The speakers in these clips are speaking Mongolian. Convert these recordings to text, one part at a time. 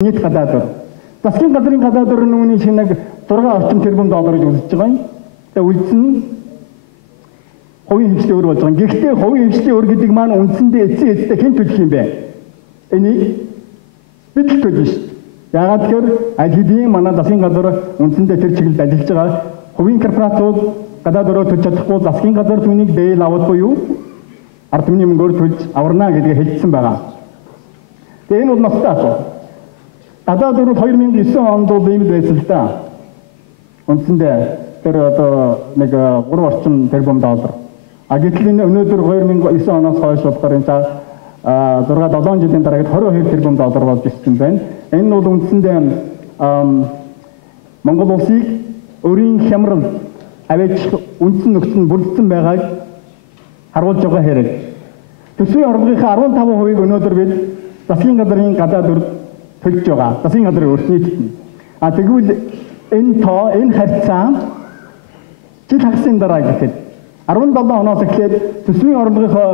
нийт гадаад ор. Засгийн газрын гадаад орны үнийн шинэг 6 орчим тэрбум долларыг үзэж байгаа юм. Тэгээ үлдсэн нь хувийн хэмжлээ өр болж байгаа. Гэхдээ хувийн хэмжлээ өр гэдэг маань үндсэндээ эцсийн эцтэй хэн төлөх юм бэ? Энийг бид л төлнө шүү дээ. Яагаад гэхээр аль хэдийн манай засгийн газар үндсэндээ тэр чиглэлд ажиллаж байгаа хувийн корпорациуд гадаад өрөө төлж чадахгүй засгийн газар түүнийг бэйл авах буюу ард түмний мөнгөөр төлж аварна гэдгийг хэлсэн байгаа. Тэгээ энэ бол ноцтой асуулт. Гадаад өрөө 2009 онд бол ийм байсан л да. Үндсэндээ тэр одоо нэг 3 орчим тэрбум доллар. Гэтэл энэ өнөөдөр 2009 оноос хойш болохоор энэ 6-7 жилийн дараагийн 22 тэрбум доллар болж ирсэн байна. Энэ бол үндсэндээ Монгол улсыг өөрийн хямрал аваач үндсэн нөхцөл нь бүрдсэн байгааг харуулж байгаа хэрэг. Төсвийн орлогынхаа 15%-ийг өнөөдөр бид засгийн газрын гадаад өр төлж байгаа. Засгийн газрын өртний нийтд. Тэгвэл энэ харьцаа жил хагасны дараа гэхэд 17 оноос эхлээд төсвийн орлогынхаа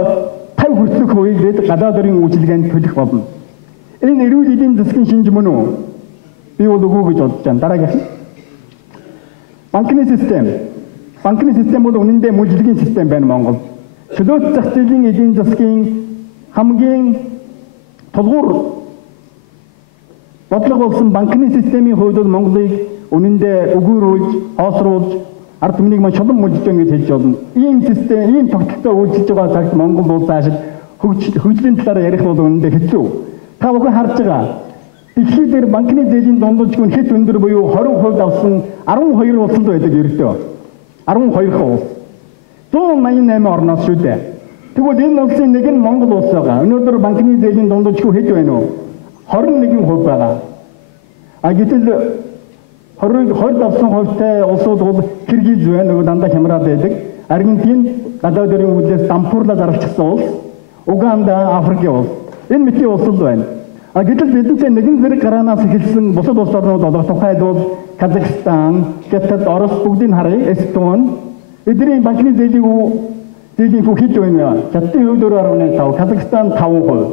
50% бид гадаад өрийн үйлчилгээнд төлөх болно. Энэ эрүүл эдийн засгийн шинж мөн үү? Би бол үгүй гэж бодож байна. Дараагийнх нь банкны систем. Банкны систем бол үнэндээ мужлогийн систем байна Монгол. Чөлөөт зах зээлийн эдийн засгийн хамгийн тулгуур бодлого болсон банкны системийн хувьд бол Монголыг үнэндээ өгөөрүүлж, хоосруулж, ард түмнийг маань шулан мужлон гэж хэлж болно. Ийм систем, ийм тогтолцоо үйлчилж байгаа цагт Монгол улс цаашид хөгжлийн талаар ярих бол үнэндээ хэцүү. Та бүхэн харж байгаа. Дэлхийд дээр банкны зээлийн дундчгүй хэд өндөр буюу 20% авсан 12 улс л байдаг ердөө. 12 улс. 188 орноос шүү дээ. Тэгвэл энэ улсын нэг нь Монгол улс байгаа. Өнөөдөр банкны зээлийн дундчгүй хэд байна вэ? 21% байгаа. Гэтэл 20 авсан хувьтай улсууд бол Киргиз байна, нөгөө дандаа хямраад байдаг. Аргентин гадаад өрийн үүдээс дампуурлаад аргалчихсан улс. Уганда, Африкийн улс. Энэ мэдээ улс л байна. Гэтэл бидэнтэй нэгэн зэрэг гараанаас эхэлсэн бусад улс орнууд болох тухайд бол Казахстан, Хятад, Орос бүгдийг харъя. Эстон. Эдний банкны зээлийн бүх хэд байна? Хятадын хувьд 4.5, Казахстан 5%.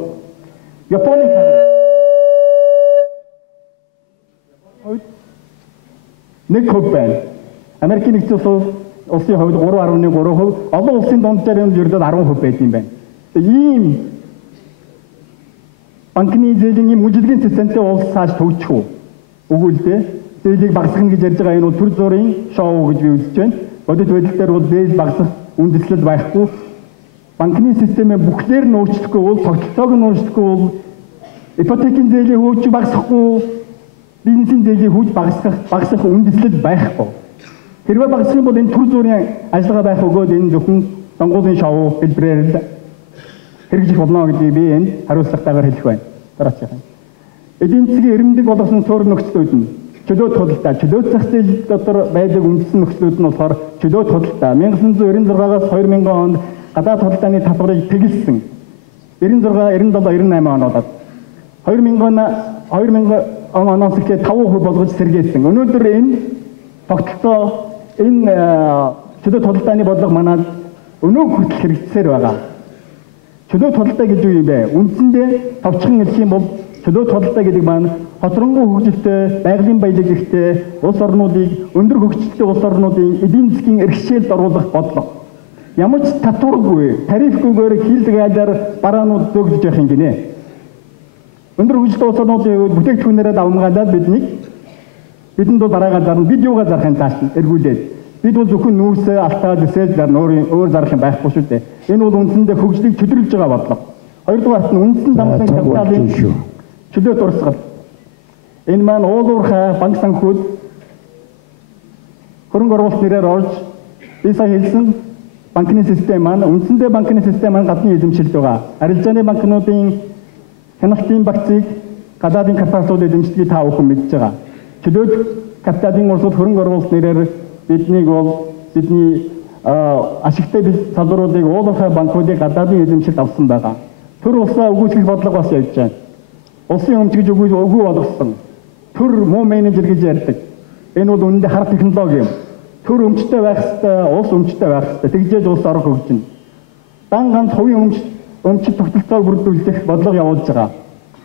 Японы 1% байна. Америкийн нэгдсэн улсын хувьд 3.3%, олон улсын дунджаар энэ ердөө 10% байдаг юм байна. Ийм банкны зээлийн мужлогийн системтэй улс цааш төвчих үү? Үгүй л дээ. Зээлийг багасгах гэж ярьж байгаа энэ бол төр зүрийн шоу гэж би үзэж байна. Бодит байдал дээр бол зээл багасгах үндэслэл байхгүй. Банкны системээ бүхлээр нь өөрчлөхгүй бол, тогтолцоог нь өөрчлөхгүй бол ипотекийн зээлийн хөвч багасгахгүй, бизнесийн зээлийн хөвч багасгах үндэслэл байхгүй. Хэрвээ багасгах юм бол энэ төр зүрийн ажиллагаа байх өгөөд энэ зөвхөн сонгуулийн шоу хэлбэрээр л хэрэгжих болно гэдгийг би энэ хариуцлагатайгаар хэлэх байна. Дараачих юм. Эдийн засгийн эренбэг болгосон суурь нөхцлүүд нь чөлөөт худалдаа, чөлөөт зах зээл дотор байдаг үндсэн нөхцлүүд нь болохоор чөлөөт худалдаа 1996-аас 2000 онд гадаад худалдааны татварыг тэгэлсэн. 96, 97, 98 оноод 2000 оноос эхлээд 5% болгож сэргээсэн. Өнөөдөр энэ тогтолцоо энэ чөлөөт худалдааны бодлого манад өнөө хүртэл хэрэгжсээр байгаа. Чөлөөт худалдаа гэж юу юм бэ? Үндсэндээ товчхон хэлэх юм бол чөлөөт худалдаа гэдэг маань хоцронгуй хөгжилтэй, байгалийн баялаг ихтэй улс орнуудыг өндөр хөгжилтэй улс орнуудын эдийн засгийн эрхшээлд оруулах бодлого. Ямар ч татваргүй, тарифгүйгээр хил гаалаар бараанууд зөөгдөж явах юм гинэ. Өндөр хөгжилтэй улс орнуудын бүтээгдэхүүнээрээ давмгаалаад бидэнд бол бараагаа зарна, бид юугаа зарахын тааш эргүүлээд. Бид бол зөвхөн нүүрсээ алтаа дэсэл зарна, өөр зарах юм байхгүй шүү дээ. Энэ бол үндсэндээ хөгжлийг чөлөөлж байгаа бодлого. Хоёрдугаарт нь үндсэн дамжин капиталын чөлөөт урсгал. Энэ маань уулуурхай банк санхүүд хөрөнгө оруулалт нэрээр орж би сая хэлсэн банкны систем маань үндсэндээ банкны систем маань гадны эзэмшилд байгаа. Арилжааны банкнуудын хяналтын багцыг гадаадын корпорациуд эзэмшдгийг та бүхэн мэдж байгаа. Чөлөөт капиталын урсгал хөрөнгө оруулалт нэрээр бидний ашигтай салбаруудыг уулуурхай банкуудыг гадаадын эзэмшилд авсан байгаа. Төр улсаа өгүүлэх бодлого бас явж байна. Улсын өмч гэж үгүй болгосон. Төр муу менежер гэж ярьдаг. Энэ бол үнэндээ хар технологи юм. Төр өмчтэй байх хэрэгтэй, улс өмчтэй байх хэрэгтэй. Тэгжээж улс орох хөгжинэ. Дан ганц хувийн өмчт тогтолцоог бүрдүүлэх бодлого явуулж байгаа.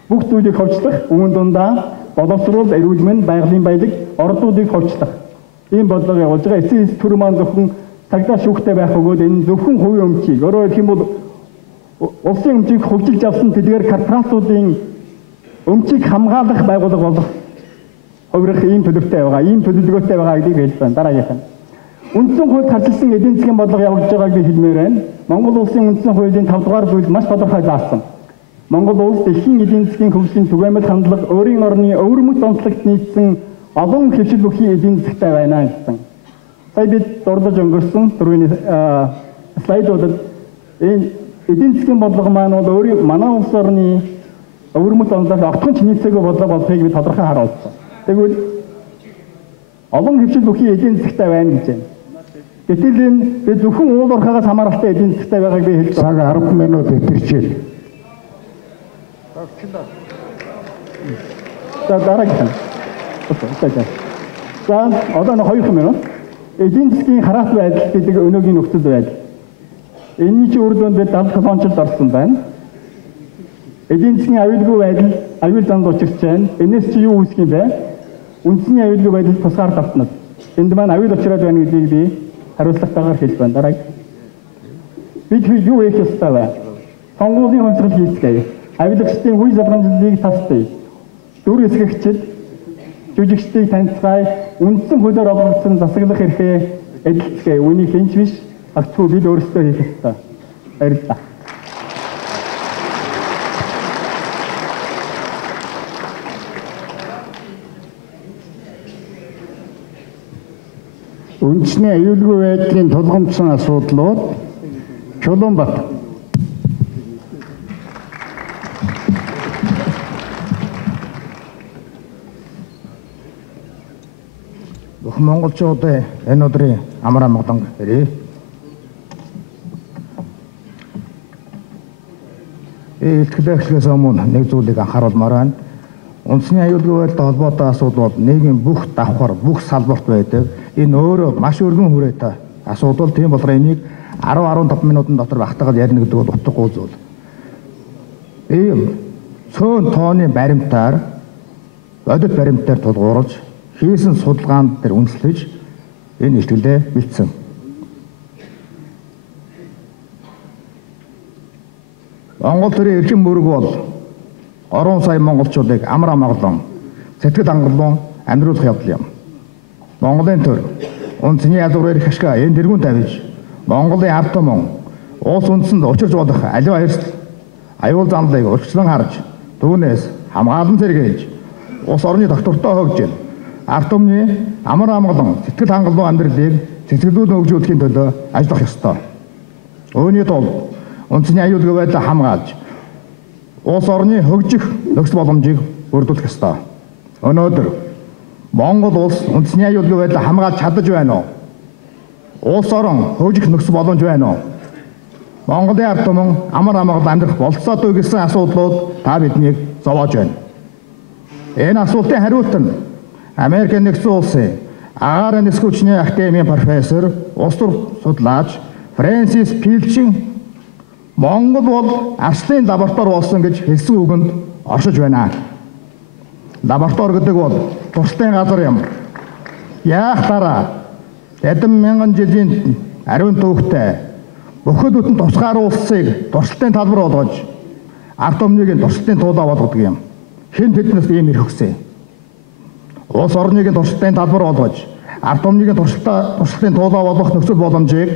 Бүх зүйлийг хөгжлөх үүн дундаа боловсруул, эрүүл мэнд, байгалийн баялаг, ордуудыг хөгжлөх. Ийм бодлого явуулж байгаа. Эцсийн төр маань зөвхөн цагдаа шүүхтэй байх бөгөөд энэ зөвхөн хувийн өмчийг, өөрөөр хэлэх юм бол улсын өмчийг хөгжилж авсан тэдгээр корпорациудын өмчийг хамгаалах байгууллага болох хувирах ийм төлөвтэй байгаа, ийм төлөвлөгөөтэй байгаа гэдгийг хэлж байна. Дараагийнх нь. Үндсэн хуульд харьцуулсан эдийн засгийн бодлого явуулж байгааг би хэлмээр байна. Монгол улсын үндсэн хуулийн 5 дугаар зүйл маш тодорхой заасан. Монгол улс дэлхийн эдийн засгийн хөгжлийн түгээмэл хандлага, өөрийн орны өвөрмөц онцлогт нийцсэн олон хэвшил бүхий эдийн засгтай байна гэсэн. Сая бид дурдж өнгөрсөн түрүүний слайдуудад энэ эдийн засгийн бодлого маань бол өөрийн манай улс орны өвөрмөц онцлогт огтхон нийцээгүй бодлого болохыг би тодорхой харуулсан. Тэгвэл олон хэвшил бүхий эдийн засгтай байна гэж байна. Гэтэл энэ би зөвхөн уул уурхаагаас хамааралтай эдийн засгтай байгааг би хэлж байгаа. Цаг 10 минут өтөрчээ. За дараагийн. За одоо 2 минут. Эдийн засгийн хараат байдал гэдэг өнөөгийн нөхцөл байдал. Энэний чинь үр дүнд бид 70 онцлог орсон байна. Эдийн засгийн аюулгүй байдал аюул занд учирч байна. Энэс чи юу үүсэх юм бэ? Үндэсний аюулгүй байдал тусгаар давтнал. Энд маань аюул учраад байна гэдгийг би хариуцлагатайгаар хэлж байна. Дараагийн. Бид юу хийх ёстой вэ? Сонгуулийн хувьсгал хийцгээе. Авиалагчдын үе забрамжлалыг тасдаа. Дүр эсгэгчид жүжигчдийг танилцгаая. Үндсэн хуулиар олгогдсон засаглах эрхээ эдэлцгээе. Үүнийг хинч биш агтгүй бид өөрсдөө хийх ёстой. Баярлалаа. Үндэсний аюулгүй байдлын тулгамдсан асуудлууд Чулуунбат. Бүх монголчуудын энэ өдрийн амар амгалан ирээ. Эхлэхээс өмнө нэг зүйлийг анхааруулмаар байна. Үндэсний аюулгүй байдалтай холбоотой асуудлууд нийгмийн бүх давхар, бүх салбарт байдаг. Энэ өөрөө маш өргөн хүрээтэй асуудал. Тийм болохоор энийг 10-15 минутын дотор багтаагаад ярина гэдэг бол утгагүй зүйл. Ийм цөөн тооны баримтаар, бодит баримтаар тулгуурлаж, хийсэн судалгаанд дээр үндэслэж энэ илтгэлээ бэлдсэн. Монгол төрийн эрхэм мөрөг бол орон сая монголчуудыг амар амгалан, сэтгэл хангалуун амьдруулах явдал юм. Монголын төр үндэсний язгуур эрх ашгаа энэ тэргүүн тавьж, Монголын ард түмэн улс үндэсэнд учирч болох аливаа эрсдэл, аюул занлыг урьдчилан харж, түүнээс хамгаалан сэргийлж, улс орны доктортой хөгжил, ард түмний амар амгалан, сэтгэл хангалуун амьдралыг цэцгэлүүлэн хөгжүүлэхийн төлөө ажиллах ёстой. Үүний тулд үндэсний аюулгүй байдлаа хамгаалж, улс орны хөгжих нөхцөл боломжийг бүрдүүлэх ёстой. Өнөөдөр Монгол улс үндэсний аюулгүй байдлаа хамгаалж чадаж байна уу? Улс орон хөгжих нөхцөл боломж байна уу? Монголын ард түмэн амар амгалан амьдрах болцоотой гэсэн асуудлууд та биднийг зовоож байна. Энэ асуултын хариулт нь Америк нэгдсэн улсын агаар нисэх хүчний академийн профессор, улс төр судлаач Фрэнсис Пилчин Монгол бол арслын лаборатори болсон гэж хэлсэн үгэнд оршиж байна. Лаборатори гэдэг бол туршлагын газар юм. Яах дараа эдэн мянган жилийн ариун төвхтэй бүхэл бүтэн тусгаар улсыг туршлагын талбар болгож ард түмнийг туршлагын туулаа болгодог юм. Хэн тэднээс ийм эрх өгсөн? Улс орныг туршлагын талбар болгож ард түмнийг туршлагын туулаа болгох нөхцөл боломжийг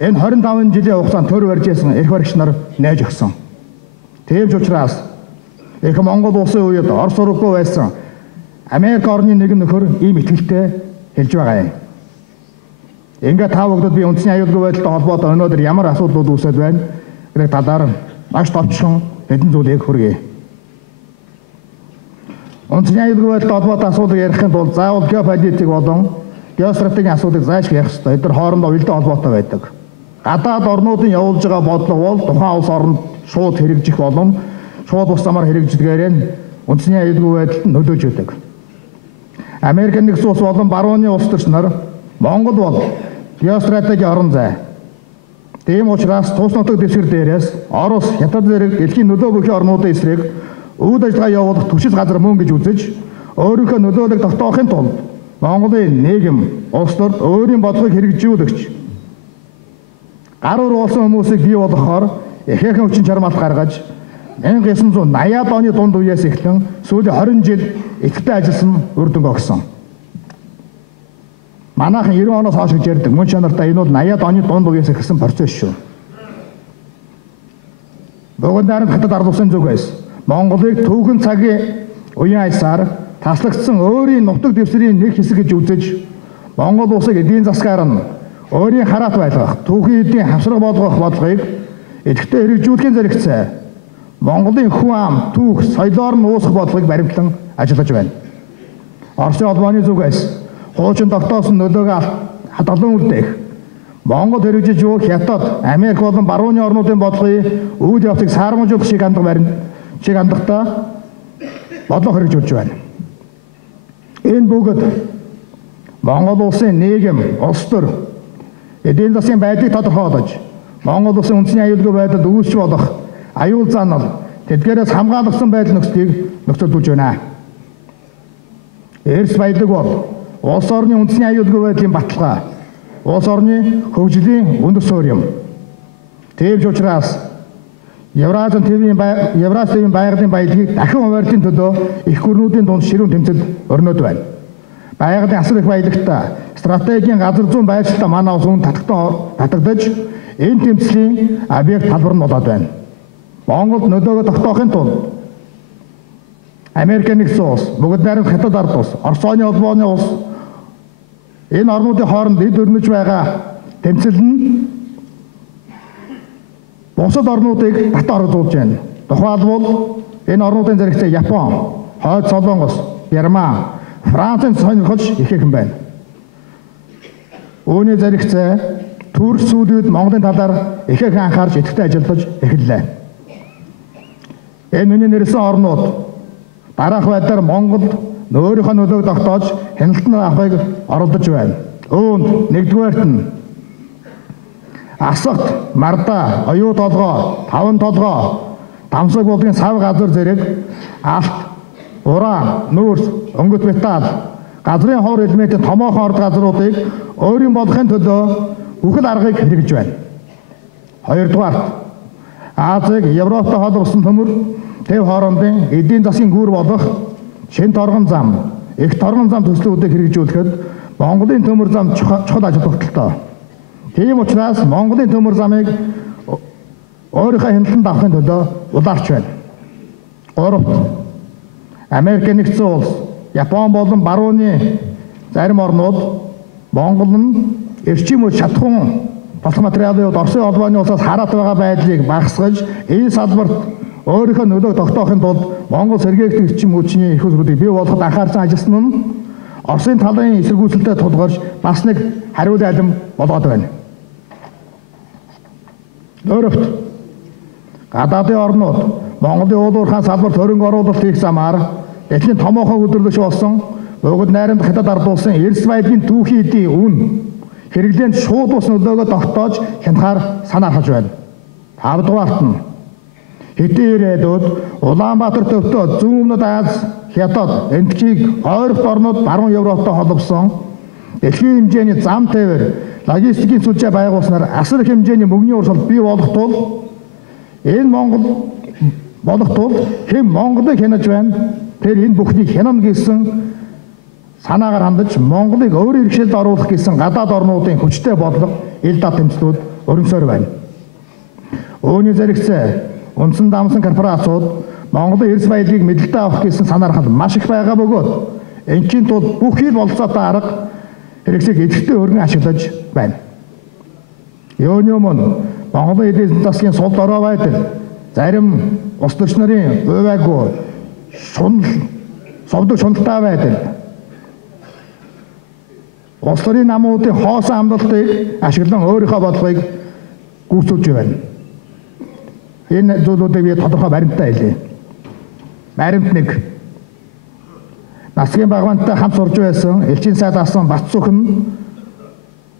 энэ 25 жилийн хугацаанд төр барьж ирсэн эрх баригч нар нээж өгсөн. Тийм ч учраас их Монгол улсын үед Орос ураггүй байсан Америк орны нэгэн нөхөр ийм итгэлтэй хэлж байгаа юм. Ингээд та бүхэнд би үндэсний аюулгүй байдалтай холбоотой өнөөдөр ямар асуудлууд үүсэж байна гэдэг талаар маш товчхон хэдэн зүйлийг хүргэе. Үндэсний аюулгүй байдалтай холбоотой асуудлыг ярихын тулд заавал геополитик болон геостратегийн асуудлыг зааж ярих ёстой. Эдгээр хоорондоо уялдаа холбоотой байдаг. Гадаад орнуудын явуулж байгаа бодлого бол тухайн улс оронд шууд хэрэгжих болон шууд бус замаар хэрэгждгээр нь үндэсний аюулгүй байдалд нөлөөж байдаг. Америк нэгдсэн улс болон барууны улс төрч нар Монгол бол геостратегийн орон зай. Тийм учраас тус нутаг дэвсгэр дээрээс Орос, Хятад зэрэг дэлхийн нөлөө бүхий орнуудын эсрэг үйл ажиллагаа явуулах түшил газар мөн гэж үзэж өөрийнхөө нөлөөлөлийг тогтоохын тулд Монголын нийгэм, улс төрд өөрийн бодлогыг хэрэгжүүлэгч гаруур уулсан хүмүүсийг бий болгохоор ихээхэн хүчин чармаалт гаргаж 1980-аад оны дунд үеэс эхлэн сүүлийн 20 жил идэвхтэй ажилласан үр дүнг өгсөн. Манайхан 90 оноос хойш гэж ярьдаг. Мөн чанартай энэ бол 80-аад оны дунд үеэс эхэлсэн процесс шүү. Богино найрамд хятад ард улсын зүгээс Монголыг түүхэн цагийн үеийн айсаар таслагдсан өөрийн нутаг дэвсгэрийн нэг хэсэг гэж үзэж Монгол улсыг эдийн засгаар нь өөрийн хараат байлгах, түүхийн эдийн хавсраг болгох бодлогыг идэвхтэй хэрэгжүүлэхийн зэрэгцээ Монголын хүн ам, түүх, соёлоор нь уусах бодлогыг баримтлан ажиллаж байна. Оросын холбооны зүгээс хуучин тогтоосон нөлөөгөө хадгалан үлдээх, Монгол хэрэгжиж буй Хятад, Америк болон барууны орнуудын бодлогын үйл явцыг саармжуулах шиг хандлагатай бодлого хэрэгжүүлж байна. Энэ бүгд Монгол улсын нийгэм, улс төр, эдийн засгийн байдлыг тодорхойлож, Монгол улсын үндэсний аюулгүй байдалд үүсч болох аюул занал, тэдгээрээс хамгаалсан байдал нөхцөлийг нөхцөлдүүлж байна. Эрс баялаг бол улс орны үндэсний аюулгүй байдлын баталгаа, улс орны хөгжлийн үндэс суурь юм. Тийм ч учраас Евразийн төвийн байгалийн баялагийг дахин хуваарлын төлөө их гүрнүүдийн дунд ширүүн тэмцэл өрнөд байна. Байгалийн асар их баялагтай стратегийн газар зүүн байршилтай манай улс үн татагдаж энэ тэмцлийн объект талбар нь болоод байна. Монгол нөлөөгөө тогтоохын тулд Америк нэгдсэн улс, бүгд найрамд хятад ард улс, Оросын холбооны улс энэ орнуудын хооронд эд өрнөж байгаа тэмцэл нь бусад орнуудыг бат оролцуулж байна. Тухайлбал энэ орнуудын зэрэгцээ Япон, Хойд Солонгос, Герман, Францын сонирхож ихээхэн байна. Үүний зэрэгцээ Турк сүүлүүд Монголын талаар ихээхэн анхаарч идэвхтэй ажиллаж эхэллээ. Энэ миний нэрсэн орнууд дараах байдлаар Монголд өөрийнхөө нөлөөг тогтоож хяналтанд авахыг оролдож байна. Үүнд нэгдүгээрт нь Асагт, Марда, Оюу толгой, Таван толгой, Дамсаг булгын сав газар зэрэг алт, уран, нүүрс, өнгөт металл, газрын ховор элементийн томоохон орд газруудыг өөрийн болгохын төлөө бүхэл аргыг хэрэгжиж байна. Хоёрдугаарт Азийг Европтой холбосон төмөр тэв хоорондын эдийн засгийн гүр болох шин торгон зам, их торгон зам төслүүдийг хэрэгжүүлэхэд Монголын төмөр зам чухал ажил тогтолтой. Тийм учраас Монголын төмөр замыг өөрийнхөө хяналтанд авахын төлөө улаарч байна. Гуравт Америк нэгдсэн улс, Япон болон барууны зарим орнууд Монгол нь эрчим үе шатхуун болох материалын хувьд Оросын холбооны улсаас хараат байгаа байдлыг багасгаж энэ салбарт өөрийнхөө нөлөөг тогтоохын тулд Монгол сэргээгдэх эрчим хүчний их үзрүүдийг бий болгоход анхаарсан ажилласан нь Оросын талын эсэргүүцэлтэд тулгарч бас нэг хариулт алим болоод байна. Өөрөвт гадаадын орнууд Монголын уул уурхайн салбарт хөрөнгө оруулалт хийх замаар дэлхийн томоохон өдөрлөгч болсон бүгд найрамд хятад ард улсын эрс байдлын түүхийн эдийн үн хэрэглээнд шууд ус нөлөөгөө тогтоож хянахаар санаархаж байна. Тавдугаарт нь хэдийн ирээдүйд Улаанбаатар төвтөө зүүн өмнөд Аз, Хятад, Энэтхийг ойролт орнууд баруун Европтой холбосон дэлхийн хэмжээний зам тээвэр логистикийн сүлжээ байгуулснаар асар их хэмжээний мөнгөний урсгал бий болох тул энэ Монгол болох тул хэм Монголыг хянаж байна. Тэр энэ бүхнийг хянана гэсэн санаагаар хандаж Монголыг өөрийн иргэшилд оруулах гэсэн гадаад орнуудын хүчтэй бодлого ил дад тэмцлүүд өрнөсөр байна. Үүний зэрэгцээ үндсэн дамсан корпорациуд Монголын эрс баялагийг мэдлэлтэй авах гэсэн санаар ханд маш их байгаа бөгөөд энэхийн тулд бүх хил болцоотой арга хэрэгслийг эзэгтэй өргөн ашиглаж байна. Юуны өмнө Монголын эдийн засгийн сул дорой байдал, зарим улс төрч нарын уйваагүй совдог шуналтай байдал, улс төрийн намуудын хоосон амлалтыг ашиглан өөрийнхөө бодлогыг гүйцүүлж байна. Энэ зүйлүүдийг би тодорхой баримттай хэлье. Баримт 1. Насгийн багвантай хамт сурж байсан элчин сайд асан Батцүхэн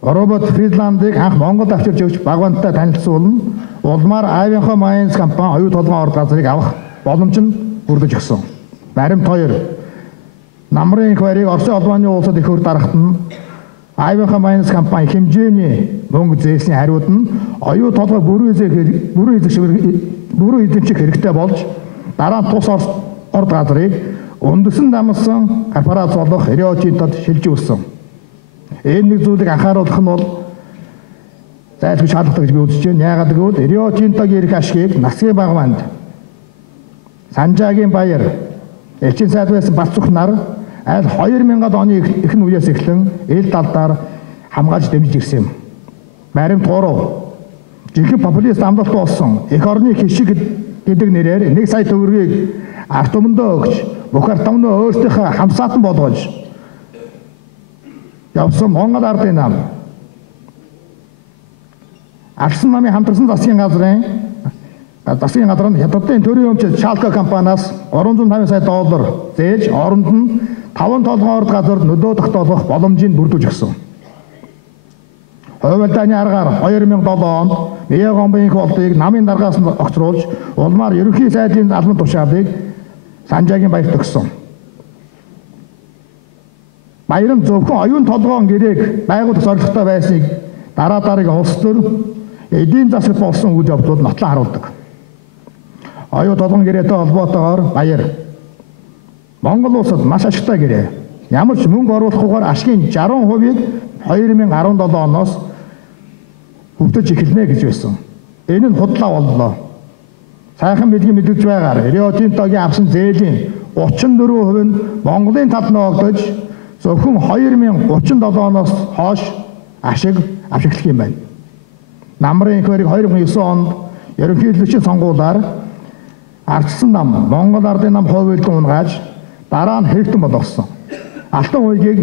Роберт Фридландыг анх Монголд авчирч өгч багвантай танилцуулна. Улмаар Айвенхо Майнс компани оюу толгойн орд газрыг авах боломж нь бүрдэж өгсөн. Баримт 2. Намрын их барийг Оросын холбооны улсад их өр дарахт нь Ivy Mines компани хэмжээний мөнгө зээсний хариуд нь оюу толгой бүрэн эзэмших хэрэгтэй болж дараа нь тус орд газрыг үндэсэн дамсан корпорац болох Рио Тинтод шилжүүлсэн. Энэ нэг зүйлийг анхааруулах нь бол зайлшгүй шаардлагатай гэж би үзэж байна. Яагаад гэвэл Рио Тинтогийн эрх ашгийг Насгийн Багманд, Санжаагийн Баяр, Элчин сайд байсан Бацүх нар аль 2000-ад оны эхний үеэс эхлэн эл талдаар хамгаалж дэмжиж ирсэн юм. Баримт 3. Жинхэнэ популист амлалт болсон эх орны хишиг гэдэг нэрээр 1 сая төгрөгийг арт өмнөдөө өгч бүх арт өмнөө өөрсдийнхөө хамсаатан болгож явсан Монгол ардын нам. Алсан намын хамтарсан засгийн газрын нь хятадын төрийн өмчөд Шалко компаниас $350 сая зээж оронд нь 5 толгойн орд газар нөлөө тогтоох боломжийг бүрдүүлж өгсөн. Хувилдааны аргаар 2007 онд Миягомбын холдыг намын даргаас нь огцруулж улмаар ерөнхий сайдын албан тушаалыг Санжаагийн Баярт өгсөн. Баяр нь зөвхөн оюун толгойн гэрээг байгуулах зорилготой байсныг дараагийн улс төр эдийн засаг болсон үйл явдлууд нотлон харуулдаг. Оюун толгойн гэрээтэй холбоотойгоор Баяр Монгол улсад маш ашигтай гэрээ. Ямар ч мөнгө оруулахгүйгээр ашигын 60%-ийг 2017 оноос хөгжиж эхэлнэ гэж байсан. Энэ нь худлаа боллоо. Сайхан билгийн мэдүүлж байгаагаар Рио Тинтогийн авсан зээлийн 34% нь Монголын талд ногдож зөвхөн 2037 оноос хойш ашиг авчиглах юм байна. Намрын их барийг 2009 онд ерөнхийлөгчийн сонгуулиар ардсан нам Монгол ардын нам хойволд унгааж дараа нь хэрэгтэн болгосон. Алтан уйгийг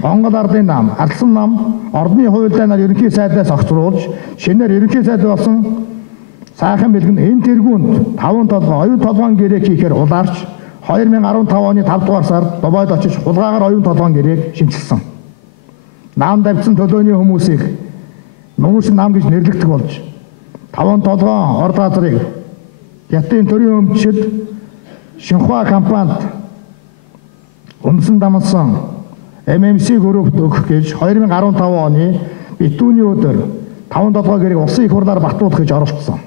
Монгол ардын нам, ардсан нам ордны хувилдаанаар ерөнхий сайдаас огцруулж шинээр ерөнхий сайд болсон сайхан бэлгэн энэ тэргуунд 5 толгой оюун толгойн гэрээг хийхээр улаарч 2015 оны 5 дугаар сард Дубайд очиж хулгайгаар оюун толгойн гэрээг шинжилсэн. Нам давьсан төлөөний хүмүүсийг нүүрс нам гэж нэрлэгдэх болж 5 толгойн орд газрыг Хятадын төрийн өмчөд Шинхуа компанид үндэсэн дамсан MMC группт өгөх гэж 2015 оны битүүний өдөр 5 толгой гэрээг улсын их хурлаар батлуулах гэж оролцсон.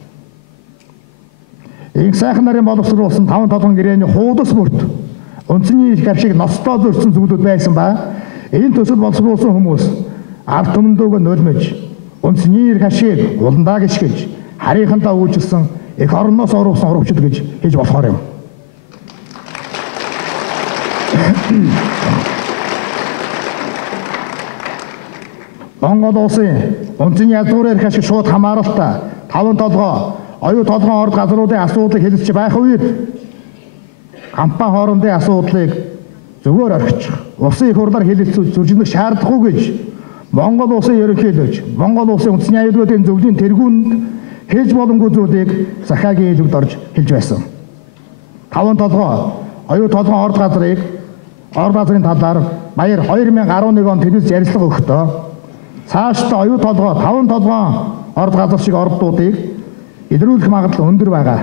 Инх сайхан нарын боловсруулсан 5 толгойн гэрээний хуудас бүрт үндэсний их авшиг ноцтой зөрчсөн зүйлүүд байсан ба энэ төсөл боловсруулсан хүмүүс ард түмэндөө нулимж үндэсний их авшиг уландаа гიშгэж харийнхантаа үйлчилсэн эх орноос оруулсан урагчд гэж хийж болохоор юм. Монгол улсын үндэсний язгуурын эрх ашиг шууд хамааралтай 5 толгой оюун толгойн орд газруудын асуудлыг хэлэлцэж байх үед компани хоорондын асуудлыг зөвөр орхичих, улсын их хурлаар хэлэлцүүлж зүржинэх шаардлагагүй гэж Монгол улсын ерөнхийлөгч, Монгол улсын үндэсний аюулгуудын зөвлөлийн тэргуунд хийж боломгүй зүйлийг Захаагийн хэлбэрт орж хэлж байсан. 5 толгой оюун толгойн орд газрын талаар Баяр 2011 онд телевиз ярилцлага өгөхдөө цаашдаа оюун толгой 5 толгойн орд газар шиг ордуудыг илрүүлэх магадлал өндөр байгаа.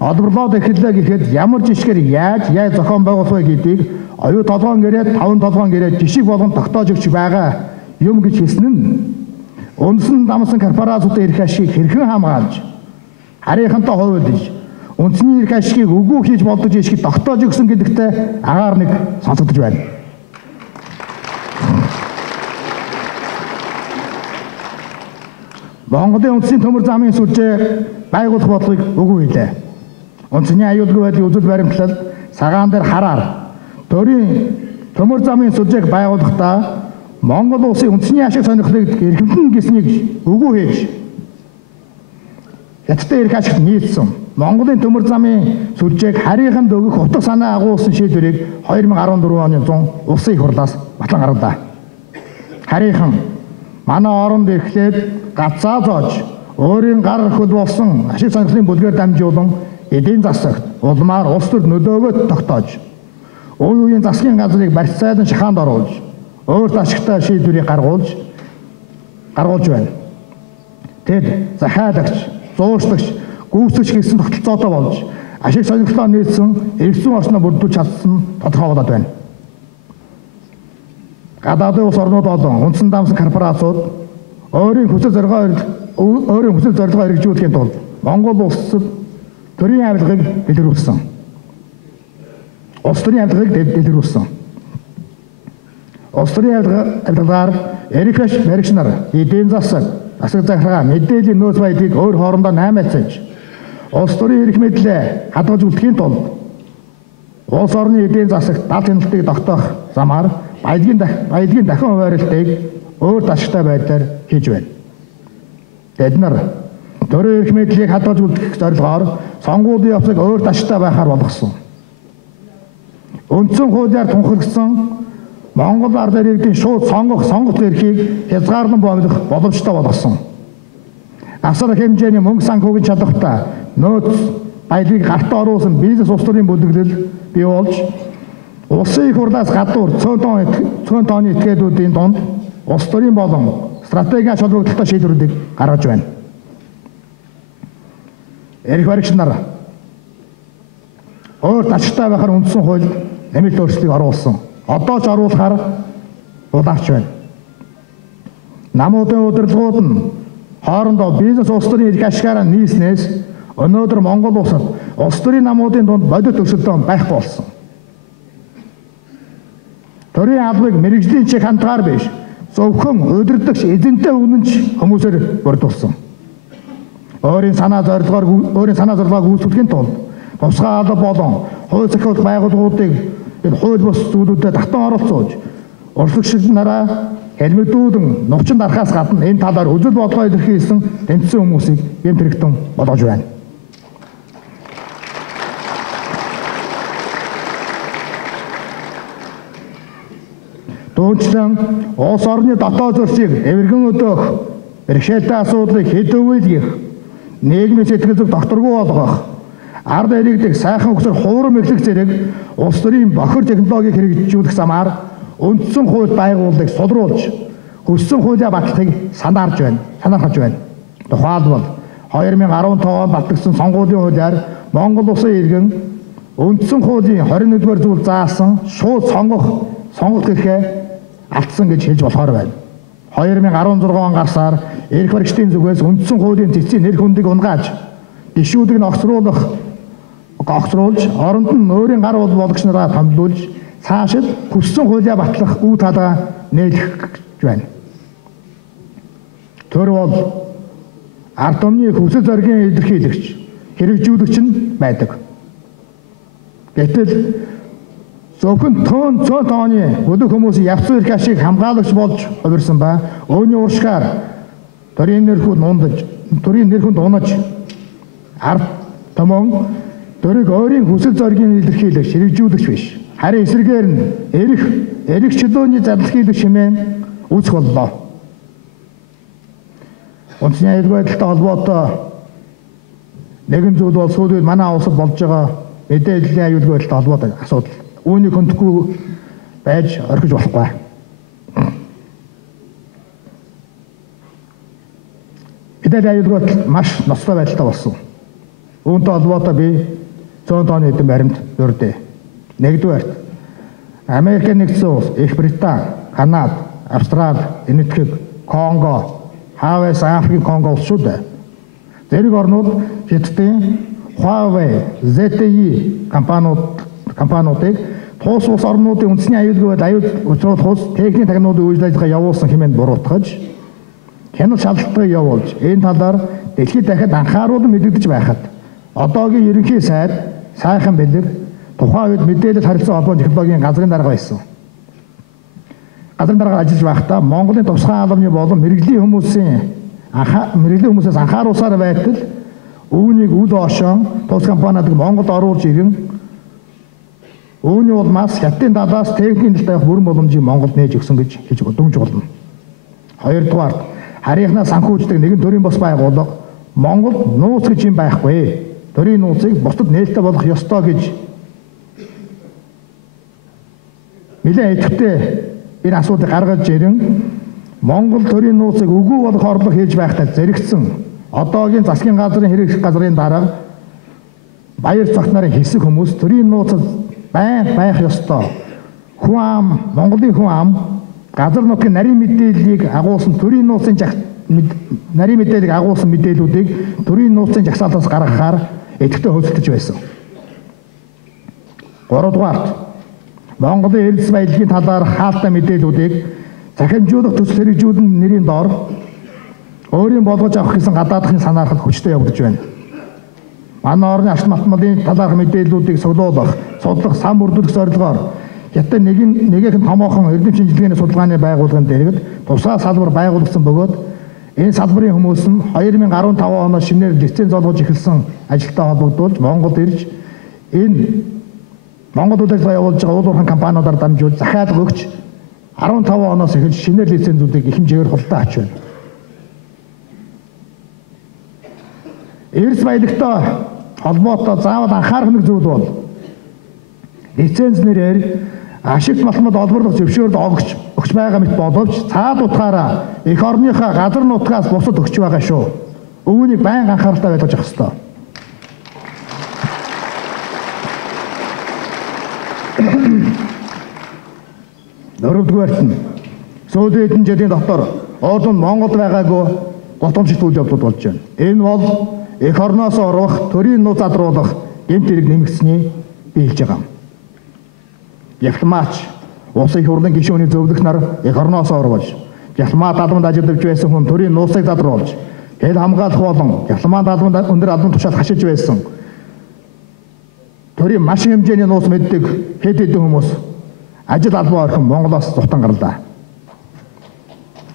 Олборлоод эхэллээ гэхэд ямар жишгээр яаж зохион байгуулах вэ гэдгийг оюун толгойн гэрээд 5 толгойн гэрээд жишг болгон тогтоож өгч байгаа юм гэж хэлсэн нь үндэсэн дамсан корпорациудын эрх ашиг хэрхэн хамгаалж харийнхантаа хойволж үндэсний эрх ашигыг үгүй хийж болдож ишгийг тогтоож өгсөн гэдэгтээ агаар нэг сонсогдож байна. Монголын үндэсний төмөр замын сүлжээ байгуулах бодлогыг үгүй хийлээ. Үндэсний аюулгүй байдлын үзэл баримтлал цагаан дээр хараар төмөр замын сүлжээг байгуулахдаа Монгол улсын үндэсний ашиг сонирхлыг эрхэмлэн гэснийг үгүй хийж Хятадын эрх ашигт нийлсэн Монголын төмөр замын сүлжээг харийнханд өгөх утга санаа агуулсан шийдвэрийг 2014 оны 100 улсын их хурлаас батлан гаргалаа. Харийнхан манай оронд эрхлээд гацаа зоож өөрийн гар хөл болсон ашиг сонирхлын бүлгээр дамжуулан эдийн засагт улмаар улс төр нөлөөгөө тогтоож үе үеийн засгийн газрыг барьцаалан шахаанд оруулж өөрт ашигтай шийдвэрийг гаргуулж байна. Тэд захиалагч, зуурчлагч, гүйцэтгэгч гэсэн тогтолцоотой болж ашиг сонирхлоо нийцсэн эргэцэн орсноо бүрдүүлж чадсан тодорхой болоод байна. Гадаадын улс орнууд болон үндсэн дамсан корпорациуд өөрийн хүсэл зорилгоо хэрэгжүүлэхийн тулд Монгол улсад төрийн авилгыг дэлгэрүүлсэн. Улс төрийн авилгыг дэлгэрүүлсэн. Улс төрийн авилгаар эрх баригч нар эдийн засаг, засаг захиргаа, мэдээллийн нөөц баялагийг өөр хоорондоо наймаацаж улс төрийн эрх мэдлээ хадгалж үлдэхийн тулд улс орны эдийн засагт дал хяналтыг тогтоох замаар баялагын дахин хуваарлтыг өөр дашигтай байдлаар хийж байна. Тэд нар төрийн эрх мэдлийг хадгалж үлдэх зорилгоор сонгуулийн явцыг өөр дашигтай байхаар болгосон. Үндсэн хуулиар тунхагласан Монгол ард иргэдийн шууд сонгох эрхийг хязгаарлан бомлох боломжтой болгосон. Асар хэмжээний мөнгө санхүүгийн чадвартай нөөц баялагийг гартаа оруулсан бизнес улс төрийн бүлэглэл бий болж улсын их хурлаас гадуур цөөн тооны этгээдүүдийн донд улс төрийн болон стратегийн холбогдолтой шийдвэрүүдийг гаргаж байна. Эрх баригч нар өөр дашигтай байхаар үндсэн хуульд нэмэлт өөрчлөлтийг оруулсан. Одоо ч оруулахаар улаарч байна. Намуудын удирдлагууд нь хоорондоо бизнес улс төрийн эрх ашигаараа нийснээс өнөөдөр Монгол улсад улс төрийн намуудын дунд бодит өрсөлдөөн байхгүй болсон. Төрийн албыг мэрэгжлийн чиг хандгаар биш, зөвхөн удирдагч эзэнтэй үнэнч хүмүүсээр бүрдүүлсэн. Өөрийн санаа зорилгоог гүйцэтгэхийн тулд тусгай алба болон хууль зохиол байгууллагуудыг энэ хууль бус зүйлүүдэд татан оролцуулж, урлагчид нараа хэлмэгдүүлэн нуучин дарахаас гадна энэ талаар үзэл бодлого илэрхийлсэн тэмцсэн хүмүүсийг гэмт хэрэгтэн болгож байна. Түүнчлэн улс орны дотоод зөрчийг эвэргэн өдөөх, бэрхшээлтэй асуудлыг хэд өвөлгөх, нийгмийн сэтгэл зүг докторгүй болгох, ард иргэдэг сайхан өгсөр хуурам эхлэх зэрэг улс төрийн бохир технологиг хэрэгжүүлэх замаар үндсэн хууль байгууллагыг сулруулж, хүссэн хуулиа батлахыг санаархаж байна. Тухайлбал 2015 онд батлагдсан сонгуулийн хуулиар Монгол улсын иргэн үндсэн хуулийн 21-р зүйл заасан шууд сонгох эрхээ алдсан гэж хэлж болохоор байна. 2016 он гарсаар эрх баригчдын зүгээс үндсэн хуулийн цэцгийн нэр хүндийг унгааж, гишүүдийг нь огцруулж, оронд нь өөрийн гар бол болгогч нараа томилуулж, цаашид хүссэн хуулиа батлах үе талаа нээлгэж байна. Тэр бол ард түмний хүсэл зоригийн илэрхийлэгч, хэрэгжүүлэгч нь байдаг. Гэтэл зөвхөн цөөн тооны бүлэг хүмүүсийн явцсан эрх ашиг хамгаалагч болж хувирсан ба өөний уршгаар төрийн нэр хүнд унаж ард түмэн төрийг өөрийн хүсэл зоригийн илэрхийлэгч, хэрэгжүүлэгч биш. Харин эсрэгээр нь эрх чөлөөний зарлагчлалч хэмээн үүсэх боллоо. Үндэсний аюулгүй байдалтай холбоотой нэгэн зүйл бол сүүлийн манай улсад болж байгаа мэдээллийн аюулгүй байдалтай холбоотой асуудал. Үүнийг хөндөхгүй байж орхиж болохгүй. Мэдээллийн аюулгүй байдал маш ноцтой байдалтай болсон. Үүнтэй холбоотой би цөөн тооны хэдэн баримт өрдөө. Нэгдүгээрт Америкийн нэгдсэн улс, Их Британи, Канада, Австрали, Энэтхэг, Конго, Хавайс, Африкийн Конго улсууд зэрэг орнууд Хятадын Huawei, ZTE компаниудыг туус улс орнуудын үндэсний аюулгүй аюул учруулах улс техникийн тагнуудын үйл ажиллагаа явуулсан хэмээн буруутгаж, хяналт шалгалтыг явуулж, энэ талаар дэлхийд дахиад анхааруулан мэдэгдэж байхад одоогийн ерөнхий сайхан бэлэг тухайн үед мэдээлэл харилцаа холбоон технологийн газрын дарга байсан. Газрын дарга ажиллаж байхдаа Монголын тусгай албаны болон мэрэгжлийн хүмүүсээс анхааруулсаар байтал үүнийг үл оошон тус компаниуд Монголд оруулж ирэн үүний улмаас хятадын талаас техникийн талтай бүрэн боломжийг Монголд нээж өгсөн гэж хэлж дүгнж болно. Хоёрдугаар харийнхнаа санхүүждэг нэгэн төрийн бос байгууллага Монголд нууц гэж юм байхгүй. Төрийн нууцыг бусдад нээлттэй болгох ёстой гэж нэлээд идэвхтэй энэ асуудыг гаргаж ирэн Монгол төрийн нууцыг үгүй болох орлого хийж байхдаа зэрэгцсэн одоогийн засгийн газрын хэрэг газрын дарга баяр цагт нарын хэсэг хүмүүс төрийн нууцад байх ёстой. Хүн ам, Монголын хүн ам газар нутгийн нарийн мэдээллийг агуулсан төрийн нууцын нарийн мэдээллийг агуулсан мэдээллүүдийг төрийн нууцын жагсаалтаас гаргахаар идэвхтэй хөлтөж байсан. 3 дугаарт Монголын эрдэс баялагын талаар хаалттай мэдээллүүдийг захимжуулах төсөл хэрэгжүүлэн нэрийн доор өөрийн болгож авах гэсэн гадаадын санаахад хүчтэй явагдаж байна. Манай орны ард малтмалын талаарх мэдээллүүдийг суглуулах, судлах, сан бүрдүүлэх зорилгоор хятад нэгэн томоохон эрдэм шинжилгээний судалгааны байгууллагын дэргэд тусгай салбар байгуулагдсан бөгөөд энэ салбарын хүмүүс нь 2015 оноос шинээр лиценз олгож эхэлсэн ажилтаа холбогдуулж Монголд ирж энэ Монгол үйл ажиллагаа явуулж байгаа уул уурхайн компаниудаар дамжуулж захиалга өгч 15 оноос эхэлж шинээр лицензүүдийг их хэмжээгээр худалдаа авч байна. Эрдэс баялагтай холбоотой заавал анхаарах нэг зүйл бол лиценз нэрээр ашигт малтмал олборлох зөвшөөрөл өгч байгаа мэт боловч цаад утгаараа эх орныхоо газар нутгаас бусад өгч байгаа шүү. Үүнийг байнга анхааралтай байлгаж авах ёстой. Дөрөвдүгээрт нь сүүлийн хэдэн жилийн дотор ордон Монголд байгаагүй голомжит үйл явдлууд болж байна. Энэ бол эх орноос орох, төрийн нууц задруулах гэмт хэрэг нэмэгдсэний биелж байгаа. Ялмаач улсын их хурлын гишүүний зөвлөх нар эх орноос орвож, ялмаа даалгавранд ажиллаж байсан хүн төрийн нууцыг задруулж, хэл хамгаалах болон ялмаа даалгавранд өндөр албан тушаал хашиж байсан төрийн маш хэмжээний нууц мэддэг хэд хэдэн хүмүүс ажил албан орхон Монголоос зутан гарлаа.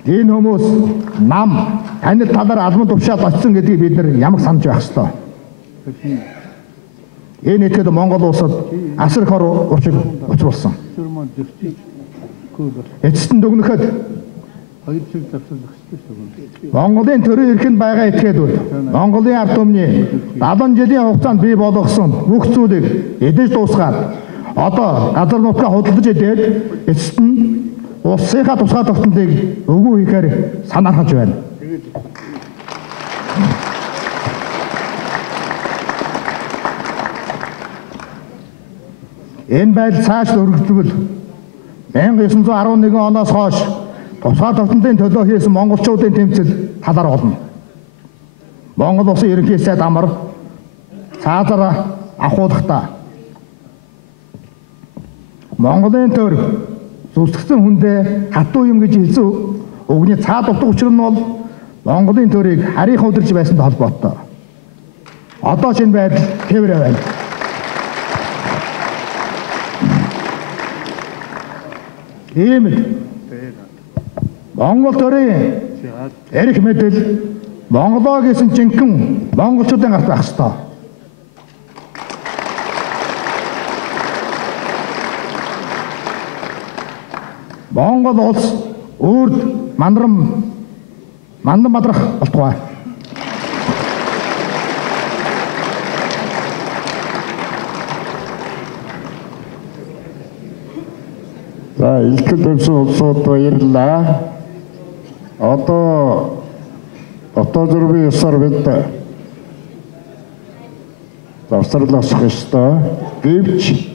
Энэ хүмүүс нам танил талаар албан тушаал очсон гэдгийг бид нар ямар санаж байх ёстой. Энэ итгэд Монгол улсад асар их урчиг учруулсан. Эцэст нь дүгнэхэд Монголын төрийн эрхэнд байгаа этгээдүүд Монголын ард түмний 70 жилийн хугацаанд бий болгосон бүх зүйлийг эдэж дуусгаад одоо газар нутгаа худалдаж идээд эцэст нь улсынхаа тусгай тогтнолыг өгөө хийхээр санаархаж байна. Энэ байдал цааш өргөдгөл 1911 оноос хойш тусгай тогтнолын төлөө хийсэн монголчуудын тэмцэл талаар болно. Монгол улсын ерөнхий сайд амар цаазаар ахуулахдаа Монголын төр зүсгсэн хүндээ хатуу юм гэж хэлсэн үгний цаад утга учир нь бол Монголын төрийг харийнхан удирж байсантай холбоотой. Одоо шинэ байдал хэврээ байна. Ийм л Монгол төрийн эрх мэдэл Монголоо гэсэн жинхэнэ монголчуудын гарт байх ёстой. Монгол улс өөрд мандан мадрах болтугай. За илтгэл тавьсан улсууд баярлалаа. Одоо дотоод зургийн ёсоор бид завсарлах ёстой. Гэвч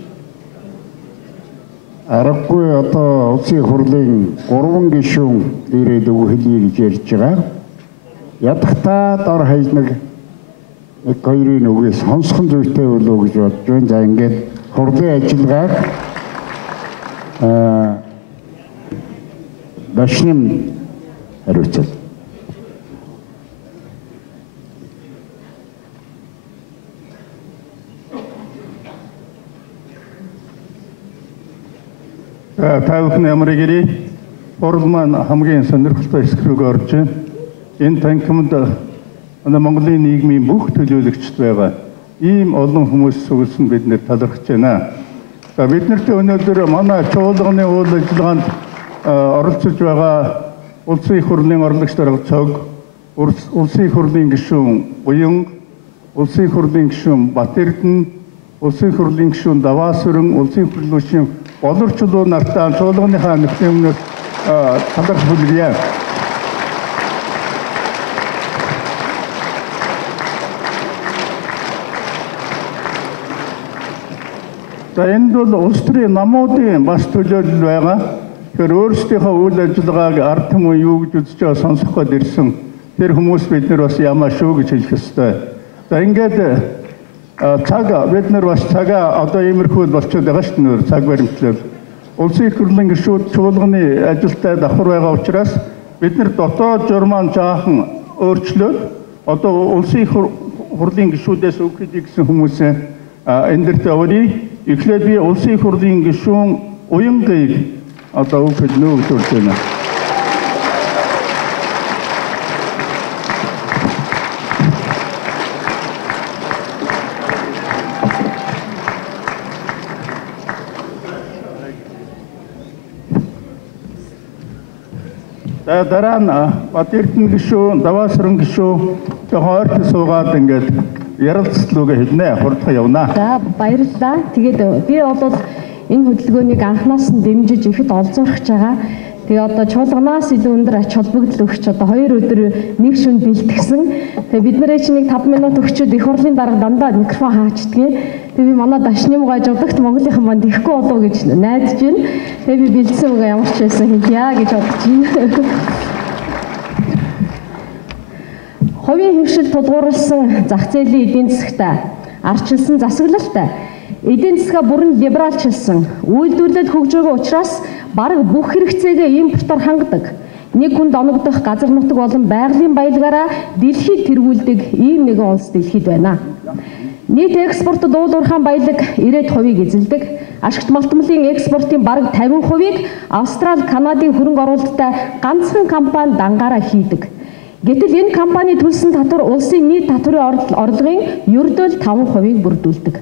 аргагүй одоо улсын хурлын 3 гишүүн ирээд өгөх хэлье гэж ярьж байгаа. Ядахтаа дор хаяг нэг хоёрын үгээс сонсхон зүйтэй болов гэж бодож байна. За ингээд хурлын ажиллагааг Дашним хариуцал. Та бүхэн ямар гэрээ хурал маань хамгийн сонирхолтой хэсэг рүү орж байна. Энэ танхимд Монголын нийгмийн бүх төлөөлөгчд байгаа. Ийм олон хүмүүс сүгэлсэн бид нэр талархаж байна. За биднэрт өнөөдөр манай чуулганы үйл ажиллагаанд оролцож байгаа улсын их хурлын орлогч дарга цог, улсын их хурлын гишүүн Буян, улсын их хурлын гишүүн Бат Эрдэнэ, улсын их хурлын гишүүн Даваасүрэн, улсын их хурлын гишүүн Боловчулуу нартаа чуулганыхаа нөхцөл өмнөөс таларх бүлгэрье. За энд бол улс төрийн намуудын бас төлөөлөл байгаа. Тэгэхээр өөрсдийнхөө үйл ажиллагааг ард түмэн юу гэж үзэж байгаа сонсох гээд ирсэн тэр хүмүүс бид нар бас ямаа шүү гэж хэлэх ёстой. За ингээд цаг бид нар бас цагаа одоо иймэрхүү болчиход байгаа шүү дээ. Цаг баримтлал. Улсын их хурлын гишүүд чуулганы ажилтай давхар байгаа учраас бид нар дотоод журмаа жаахан өөрчлөөд одоо улсын их хурлын гишүүдээс үг хэлье гэсэн хүмүүсээ энэ дэрт өрий. Эхлээд би улсын их хурлын гишүүн Уянгыг одоо үг хэлнэ гэж хэлж байна. Дараа нь Батэрдэн гишүү, Даваасран гишүү хойрт суугаад ингээд ярилцлагаа хэлнэ, хурдхан явна. За баярлалаа. Тэгээд би бол энэ хөдөлгөөнийг анхнаас нь дэмжиж ихэд олзуурч байгаа. Тэгээ одоо чуулганаас илүү өндөр ач холбогдол өгч одоо 2 өдөр нэг шөнө бэлтгэсэн. Тэгээ бид нарыг чинь 5 минут өгчөөд их хурлын дарга дандаа микрофон хаачдгийг. Тэгээ би манай дашны муугаж удагт Монголынхан манд ихгүй болов гэж найдаж байна. Тэгээ би бэлдсэн үгээ ямар ч байсан хийя гэж бодож байна. Хувийн хөвшил тулгуурласан зах зээлийн эдийн засагт арчилсан засаглалтай эдийн засгаа бүрэн либералчилсан үйлдвэрлэл хөгжөөгөө учраас бараг бүх хэрэгцээгээ импортоор хангадаг. Нэг хүнд оногдох газар нутаг болон байгалийн баялгаараа дэлхийд тэргүүлдэг ийм нэгэн улс дэлхийд байна. Нийт экспортод уул уурхайн баялаг 90%-ийг эзэлдэг. Ашигт малтмалын экспортын бараг 50%-ийг Австрали, Канадын хөрөнгө оруулалттай ганцхан компани дангаараа хийдэг. Гэтэл энэ компани төлсөн татвар улсын нийт татварын орлогын ердөө 5%-ийг бүрдүүлдэг.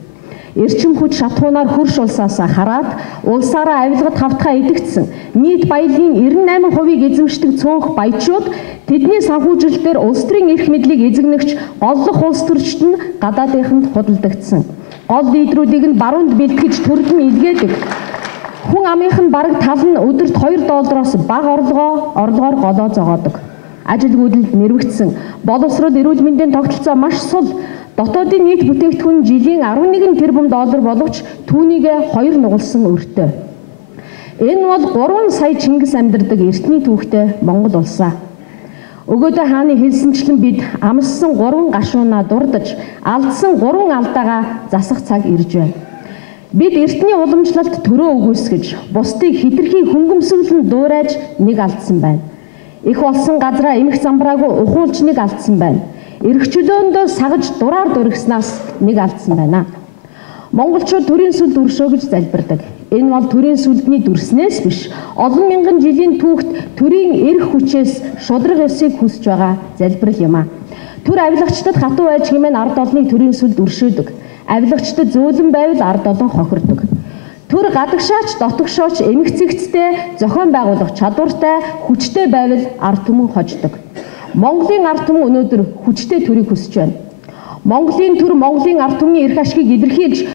Эрчим хүч шатхуунаар хөрш улсаас хараад улсаараа авилгад хавтгай идэгдсэн нийт баялагын 98%-ийг эзэмшдэг цөөнх баячууд тэдний санхүүжилтээр улс төрийн эрх мэдлийг эзэгнэгч голлох улс төрчид нь гадаадынханд худалдагдсан. Гол лидерүүдийг нь баруунд бэлтгэж төрд нь илгээдэг. Хүн амынх нь бараг тал нь өдөрт $2 бага орлогоор голоо зогоодог. Ажилгүйдэлд нэрвэгдсэн боловсрол эрүүл мэндийн тогтолцоо маш сул. Дотоодын нийт бүтээгдэхүүн жилийн $11 тэрбум боловч түүнийг 2 нугалсан өртөө. Энэ бол 3 сая Чингис амьдардаг эртний түүхтэй Монгол улсаа. Өгөөдөө хааны хэлсэнчлэн бид амссан 3 гашуунаа дурдж, алдсан 3 алдаагаа засах цаг ирж байна. Бид эртний уламжлалт төрөө өгөөсгөж, бусдыг хитрхи хөнгөмсгөлн дуурайж нэг алдсан байна. Их болсон газраа эмх замбраагүй ухуулж нэг алдсан байна. Эрх чөлөөндөө сагж дураар дургснаас нэг алдсан байна. Монголчууд төрийн сүлд өршөө гэж залбирдаг. Энэ бол төрийн сүлдний дүрснээс биш, олон мянган жилийн түүхт төрийн эрх хүчээс шудраг ёсыг хүсэж байгаа залбирал юм а. Төр авилагчдад хатуу байж хэмээн ард олныг төрийн сүлд өршөөдөг. Авилагчдад зөөлөн байвал ард олон хохирдог. Төр гадагшаач, дотогшооч эмх цэгцтэй зохион байгуулах чадвартай, хүчтэй байвал ард түмэн хождог. Монголын ард түмэн өнөөдөр хүчтэй төрийг хүсэж байна. Монголын төр Монголын ард түмний эрх ашигыг илэрхийлж